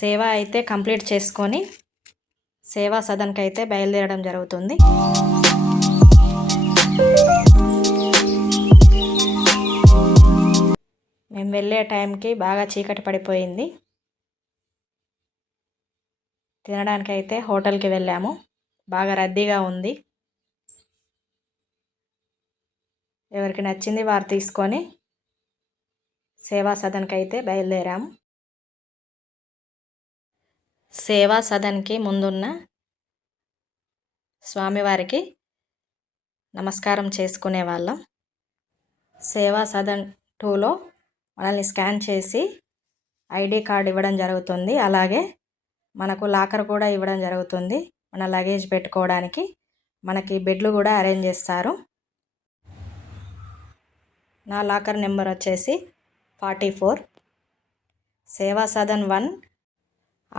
సేవ అయితే కంప్లీట్ చేసుకొని సేవా సదన్కి అయితే బయలుదేరడం జరుగుతుంది. మేము వెళ్ళే టైంకి బాగా చీకటి పడిపోయింది. తినడానికి అయితే హోటల్కి వెళ్ళాము. బాగా రద్దీగా ఉంది. ఎవరికి నచ్చింది వారు తీసుకొని సేవా సదన్కి అయితే బయలుదేరాము. సేవా సదన్కి ముందున్న స్వామివారికి నమస్కారం చేసుకునే వాళ్ళం. సేవా సదన్ 2లో మనల్ని స్కాన్ చేసి ఐడి కార్డు ఇవ్వడం జరుగుతుంది. అలాగే మనకు లాకర్ కూడా ఇవ్వడం జరుగుతుంది. మన లగేజ్ పెట్టుకోవడానికి మనకి బెడ్లు కూడా అరేంజ్ చేస్తారు. నా లాకర్ నెంబర్ వచ్చేసి 44. సేవా సదన్ 1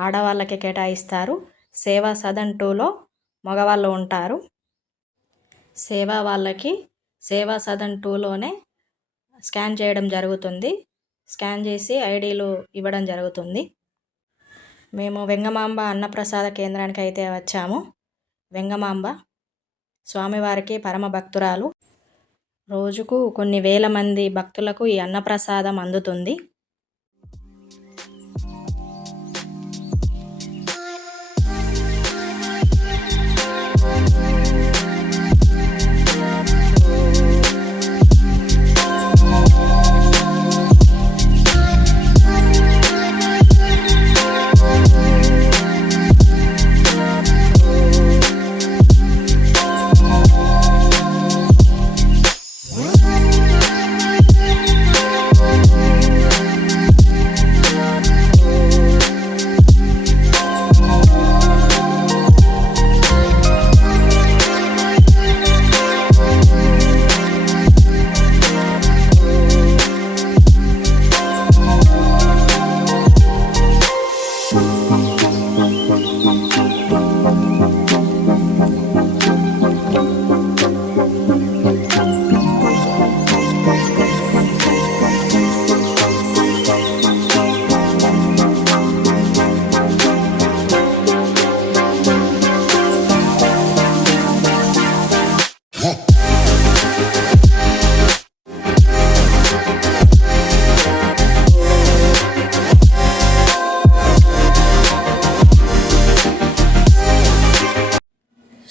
ఆడవాళ్ళకి కేటాయిస్తారు. సేవా సదన్ 2లో మగవాళ్ళు ఉంటారు. సేవా వాళ్ళకి సేవా సదన్ 2లోనే స్కాన్ చేయడం జరుగుతుంది. స్కాన్ చేసి ఐడీలు ఇవ్వడం జరుగుతుంది. మేము వెంగమాంబ అన్నప్రసాద కేంద్రానికి అయితే వచ్చాము. వెంగమాంబ స్వామివారికి పరమ భక్తురాలు. రోజుకు కొన్ని వేల మంది భక్తులకు ఈ అన్నప్రసాదం అందుతుంది.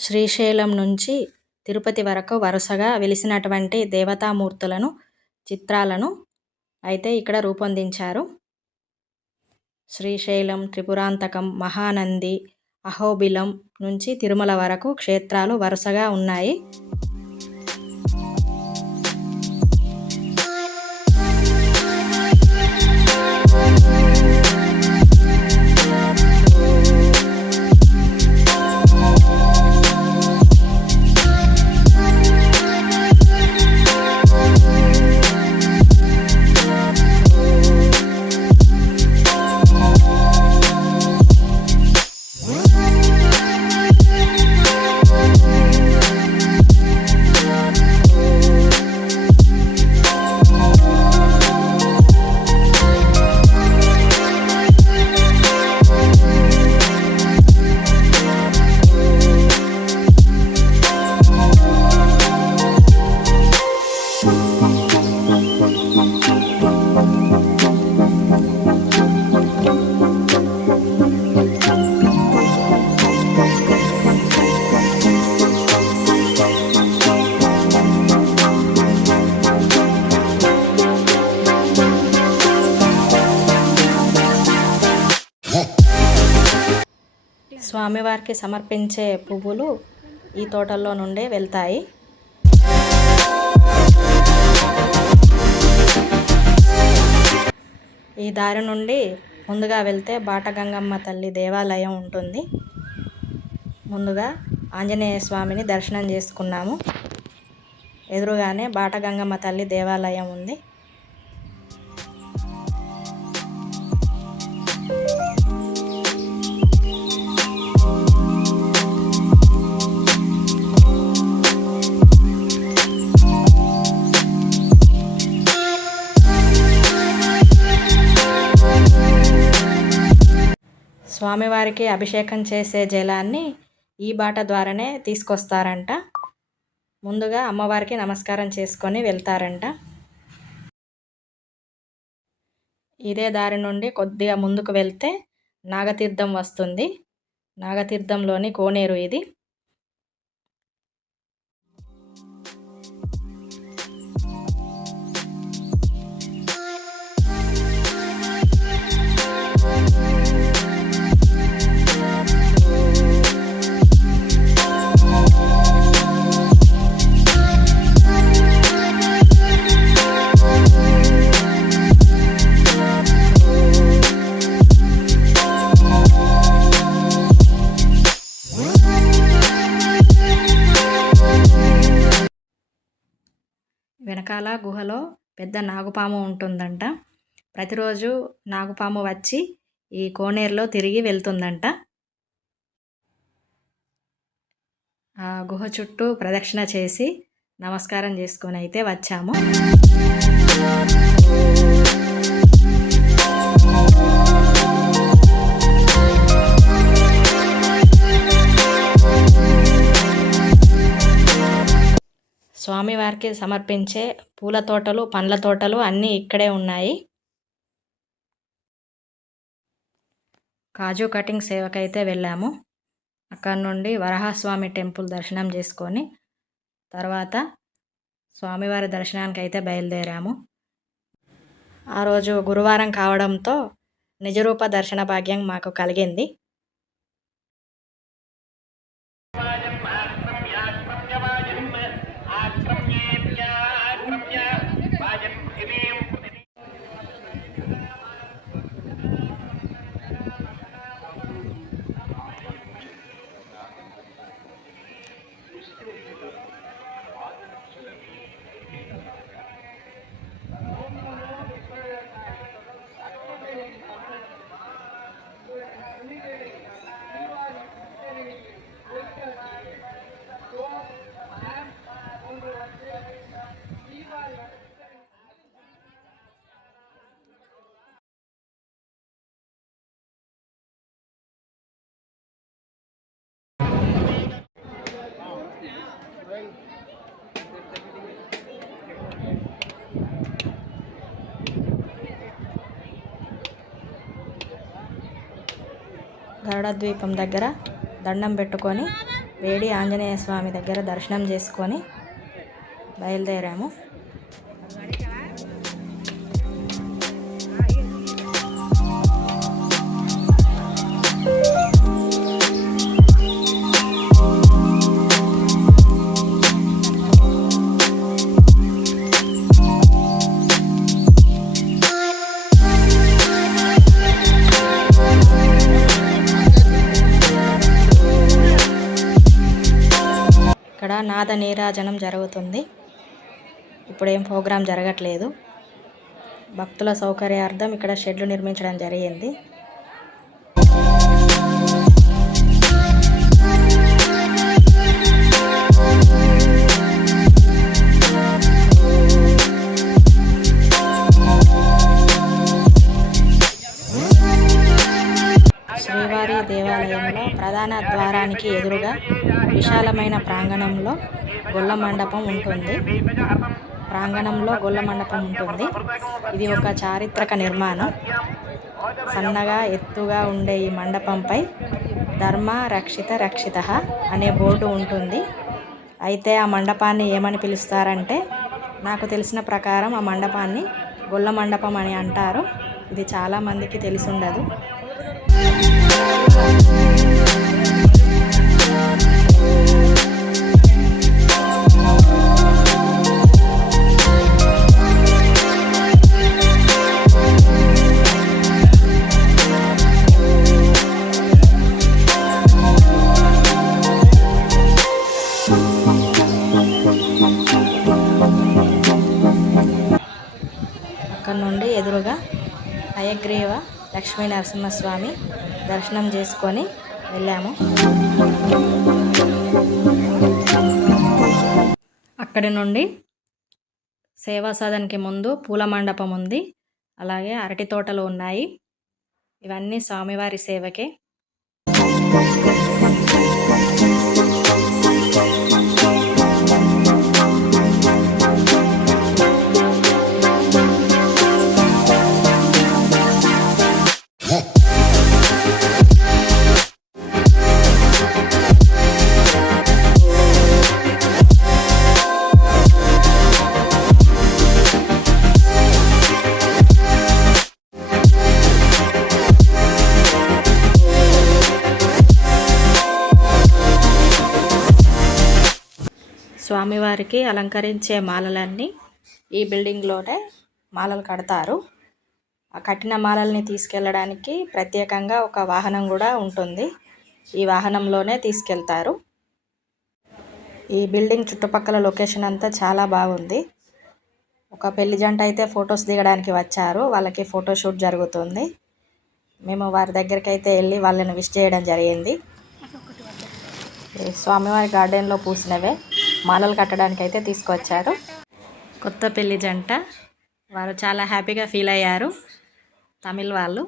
శ్రీశైలం నుంచి తిరుపతి వరకు వరుసగా వెలిసినటువంటి దేవతామూర్తులను చిత్రాలను అయితే ఇక్కడ రూపొందించారు. శ్రీశైలం, త్రిపురాంతకం, మహానంది, అహోబిలం నుంచి తిరుమల వరకు క్షేత్రాలు వరుసగా ఉన్నాయి. స్వామివారికి సమర్పించే పువ్వులు ఈ తోటల్లో నుండే వెళ్తాయి. ఈ దారి నుండి ముందుగా వెళ్తే బాటగంగమ్మ తల్లి దేవాలయం ఉంటుంది. ముందుగా ఆంజనేయ స్వామిని దర్శనం చేసుకున్నాము. ఎదురుగానే బాటగంగమ్మ తల్లి దేవాలయం ఉంది. స్వామివారికి అభిషేకం చేసే జలాన్ని ఈ బాట ద్వారానే తీసుకొస్తారంట. ముందుగా అమ్మవారికి నమస్కారం చేసుకొని వెళ్తారంట. ఇదే దారి నుండి కొద్దిగా ముందుకు వెళ్తే నాగతీర్థం వస్తుంది. నాగతీర్థంలోని కోనేరు ఇది. వెనకాల గుహలో పెద్ద నాగుపాము ఉంటుందంట. ప్రతిరోజు నాగుపాము వచ్చి ఈ కోనేరులో తిరిగి వెళ్తుందంట. ఆ గుహ చుట్టూ ప్రదక్షిణ చేసి నమస్కారం చేసుకొని అయితే వచ్చాము. స్వామివారికి సమర్పించే పూల తోటలు, పండ్ల తోటలు అన్నీ ఇక్కడే ఉన్నాయి. కాజు కటింగ్ సేవకైతే వెళ్ళాము. అక్కడ నుండి వరహస్వామి టెంపుల్ దర్శనం చేసుకొని తర్వాత స్వామివారి దర్శనానికి అయితే బయలుదేరాము. ఆ రోజు గురువారం కావడంతో నిజరూప దర్శన భాగ్యం మాకు కలిగింది. గరుడ ద్వీపం దగ్గర దండం పెట్టుకొని వేడి ఆంజనేయ స్వామి దగ్గర దర్శనం చేసుకొని బయలుదేరాము. ఇక్కడ నాద నీరాజనం జరుగుతుంది. ఇప్పుడేం ప్రోగ్రాం జరగట్లేదు. భక్తుల సౌకర్యార్థం ఇక్కడ షెడ్లు నిర్మించడం జరిగింది. శ్రీవారి దేవాలయంలో ప్రధాన ద్వారానికి ఎదురుగా విశాలమైన ప్రాంగణంలో గొల్ల మండపం ఉంటుంది. ఇది ఒక చారిత్రక నిర్మాణం. సన్నగా ఎత్తుగా ఉండే ఈ మండపంపై ధర్మ రక్షిత రక్షితః అనే బోర్డు ఉంటుంది. అయితే ఆ మండపాన్ని ఏమని పిలుస్తారంటే, నాకు తెలిసిన ప్రకారం ఆ మండపాన్ని గొల్ల మండపం అని అంటారు. ఇది చాలామందికి తెలిసి ఉండదు. అక్కడ నుండి ఎదురుగా హయగ్రీవ లక్ష్మీ నరసింహస్వామి దర్శనం చేసుకొని వెళ్ళాము. అక్కడి నుండి సేవా సదన్కి ముందు పూల మండపం ఉంది. అలాగే అరటి తోటలు ఉన్నాయి. ఇవన్నీ స్వామివారి సేవకే. స్వామివారికి అలంకరించే మాలలన్నీ ఈ బిల్డింగ్లోనే మాలలు కడతారు. ఆ కట్టిన మాలల్ని తీసుకెళ్ళడానికి ప్రత్యేకంగా ఒక వాహనం కూడా ఉంటుంది. ఈ వాహనంలోనే తీసుకెళ్తారు. ఈ బిల్డింగ్ చుట్టుపక్కల లొకేషన్ అంతా చాలా బాగుంది. ఒక పెళ్లి జంట అయితే ఫొటోస్ దిగడానికి వచ్చారు. వాళ్ళకి ఫోటోషూట్ జరుగుతుంది. మేము వారి దగ్గరికి అయితే వెళ్ళి వాళ్ళని విష్ చేయడం జరిగింది. స్వామివారి గార్డెన్లో పూసినవే మాలలు కట్టడానికి అయితే తీసుకొచ్చారు. కొత్త పెళ్లి జంట వారు చాలా హ్యాపీగా ఫీల్ అయ్యారు. తమిళ్ వాళ్ళు.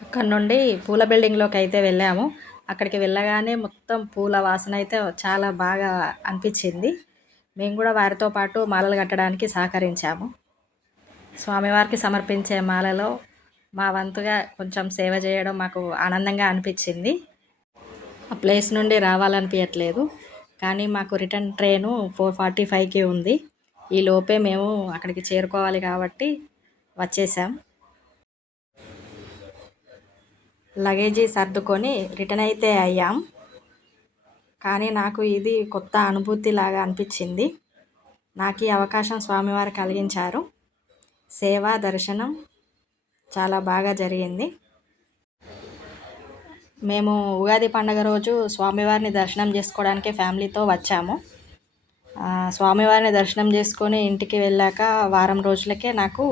అక్కడ నుండి పూల బిల్డింగ్లోకి అయితే వెళ్ళాము. అక్కడికి వెళ్ళగానే మొత్తం పూల వాసన అయితే చాలా బాగా అనిపించింది. మేము కూడా వారితో పాటు మాలలు కట్టడానికి సహకరించాము. స్వామివారికి సమర్పించే మాలలో మా వంతుగా కొంచెం సేవ చేయడం మాకు ఆనందంగా అనిపించింది. ఆ ప్లేస్ నుండి రావాలనిపించట్లేదు, కానీ మాకు రిటర్న్ ట్రైను 4:45కి ఉంది. ఈ లోపే మేము అక్కడికి చేరుకోవాలి కాబట్టి వచ్చేసాం. లగేజీ సర్దుకొని రిటర్న్ అయితే అయ్యాం. కానీ నాకు ఇది కొత్త అనుభూతి లాగా అనిపించింది. నాకు ఈ అవకాశం స్వామివారు కలిగించారు. సేవ దర్శనం చాలా బాగా జరిగింది. మేము ఉగాది పండుగ రోజు స్వామివారిని దర్శనం చేసుకోవడానికి ఫ్యామిలీతో వచ్చాము. స్వామివారిని దర్శనం చేసుకొని ఇంటికి వెళ్ళాక వారం రోజులకే నాకు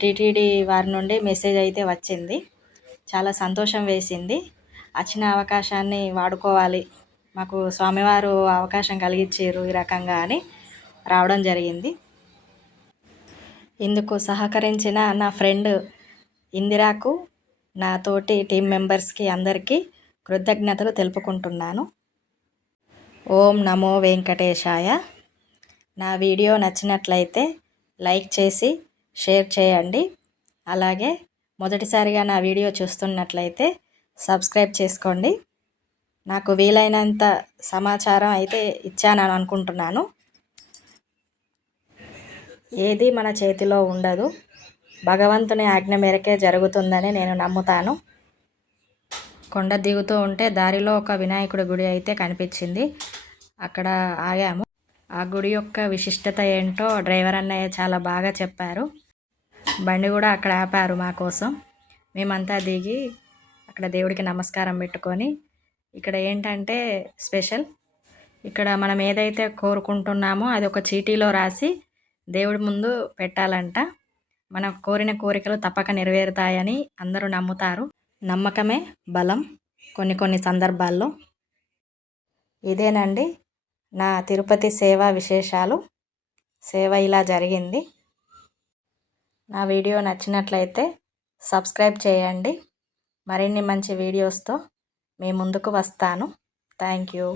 టీటీడీ వారి నుండి మెసేజ్ అయితే వచ్చింది. చాలా సంతోషం వేసింది. వచ్చిన అవకాశాన్ని వాడుకోవాలి, మాకు స్వామివారు అవకాశం కలిగించారు ఈ రకంగా అని రావడం జరిగింది. ఇందుకు సహకరించిన నా ఫ్రెండ్ ఇందిరాకు, నా తోటి టీం మెంబర్స్కి అందరికీ కృతజ్ఞతలు తెలుపుకుంటున్నాను. ఓం నమో వెంకటేశాయ. నా వీడియో నచ్చినట్లయితే లైక్ చేసి షేర్ చేయండి. అలాగే మొదటిసారిగా నా వీడియో చూస్తున్నట్లయితే సబ్స్క్రైబ్ చేసుకోండి. నాకు వీలైనంత సమాచారం అయితే ఇచ్చానని అనుకుంటున్నాను. ఏది మన చేతిలో ఉండదు, భగవంతుని ఆజ్ఞ మేరకే జరుగుతుందని నేను నమ్ముతాను. కొండ దిగుతూ ఉంటే దారిలో ఒక వినాయకుడి గుడి అయితే కనిపించింది. అక్కడ ఆగాము. ఆ గుడి యొక్క విశిష్టత ఏంటో డ్రైవర్ అన్నయ్య చాలా బాగా చెప్పారు. బండి కూడా అక్కడ ఆపారు మా కోసం. మేమంతా దిగి అక్కడ దేవుడికి నమస్కారం పెట్టుకొని, ఇక్కడ ఏంటంటే స్పెషల్, ఇక్కడ మనం ఏదైతే కోరుకుంటున్నామో అది ఒక చీటీలో రాసి దేవుడి ముందు పెట్టాలంట. మనం కోరిన కోరికలు తప్పక నెరవేరుతాయని అందరూ నమ్ముతారు. నమ్మకమే బలం కొన్ని సందర్భాల్లో. ఇదేనండి నా తిరుపతి సేవ విశేషాలు. సేవ ఇలా జరిగింది. నా వీడియో నచ్చినట్లయితే సబ్స్క్రైబ్ చేయండి. మరిన్ని మంచి వీడియోస్తో మీ ముందుకు వస్తాను. Thank you.